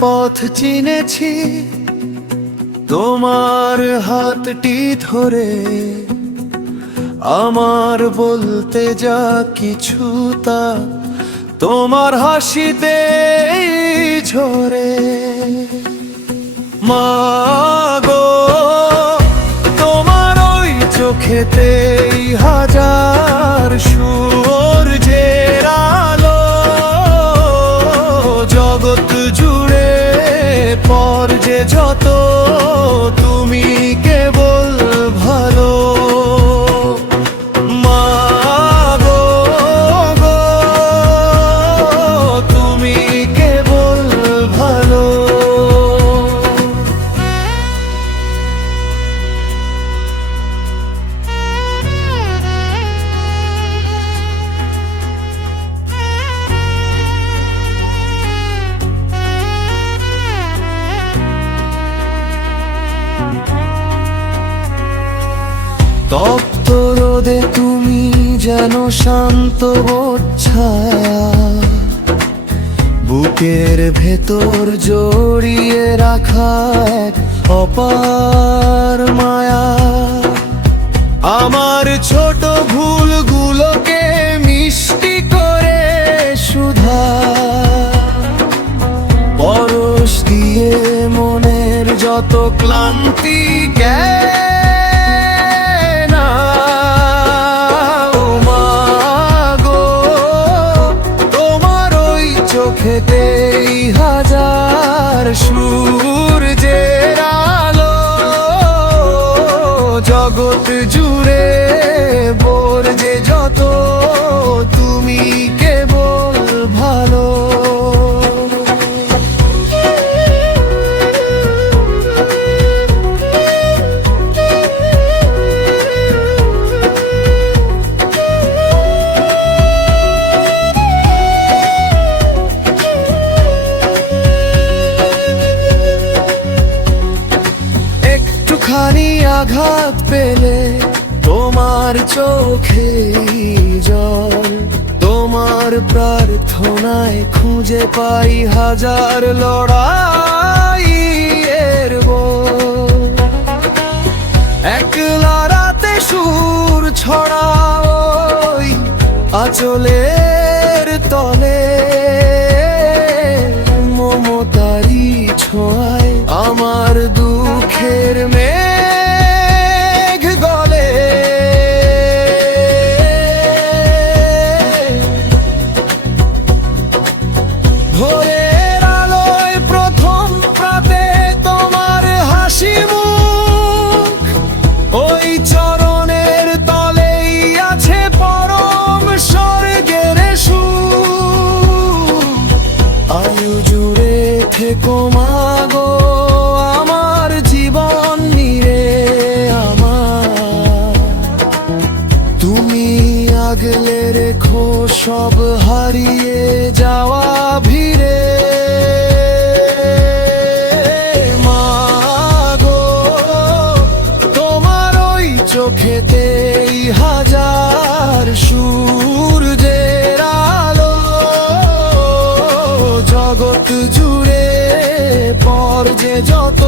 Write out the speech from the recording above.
পথ চিনেছি তোমার হাতটি ধরে, আমার বলতে যা কিছু তা তোমার হাসিতে ঝরে। মা গো, তোমার ওই চোখেতেই হাজার সূর্যের আলো, জগৎ জুড়ে পর যে যত তুমি কেবল ভালো। মা গো, তুমি কেবল ভালো। তপ্ত রোদে তুমি যেন শান্ত ছায়া, বুকের ভেতর জড়িয়ে রাখা এক অপার মায়া। আমার ছোট ভুলগুলোকে মিষ্টি করে সুধা, পরশ দিয়ে মনের যত ক্লান্তি চোখেতেই হাজার সূর্যের আলো, জগৎ জুড়ে বোর যে যত তুমি কেবল ভালো। খানি আঘাত পেলে তোমার চোখে জল, তোমার প্রার্থনায় খুঁজে পাই হাজার লড়াইয়ের বল। একলা রাতে সুর ছড়াও আঁচলের তলে, মমতারি ছোঁয়ায় আমার দুঃখের মেঘ গলে। ভোরের আলোয় প্রথম প্রাতে তোমার হাসি মুখ, ওই চরণের তলেই আছে পরম স্বর্গের সুখ। আয়ু জুড়ে থেকো মা গো, আমার জীবন নিরে আমার, তুমি আগলে রেখো সব হারিয়ে যাওয়া ভিড়ে। মা গো, তোমার ওই চোখেতেই হাজার সূর্যের আলো, জগৎ জুড়ে পর যে যত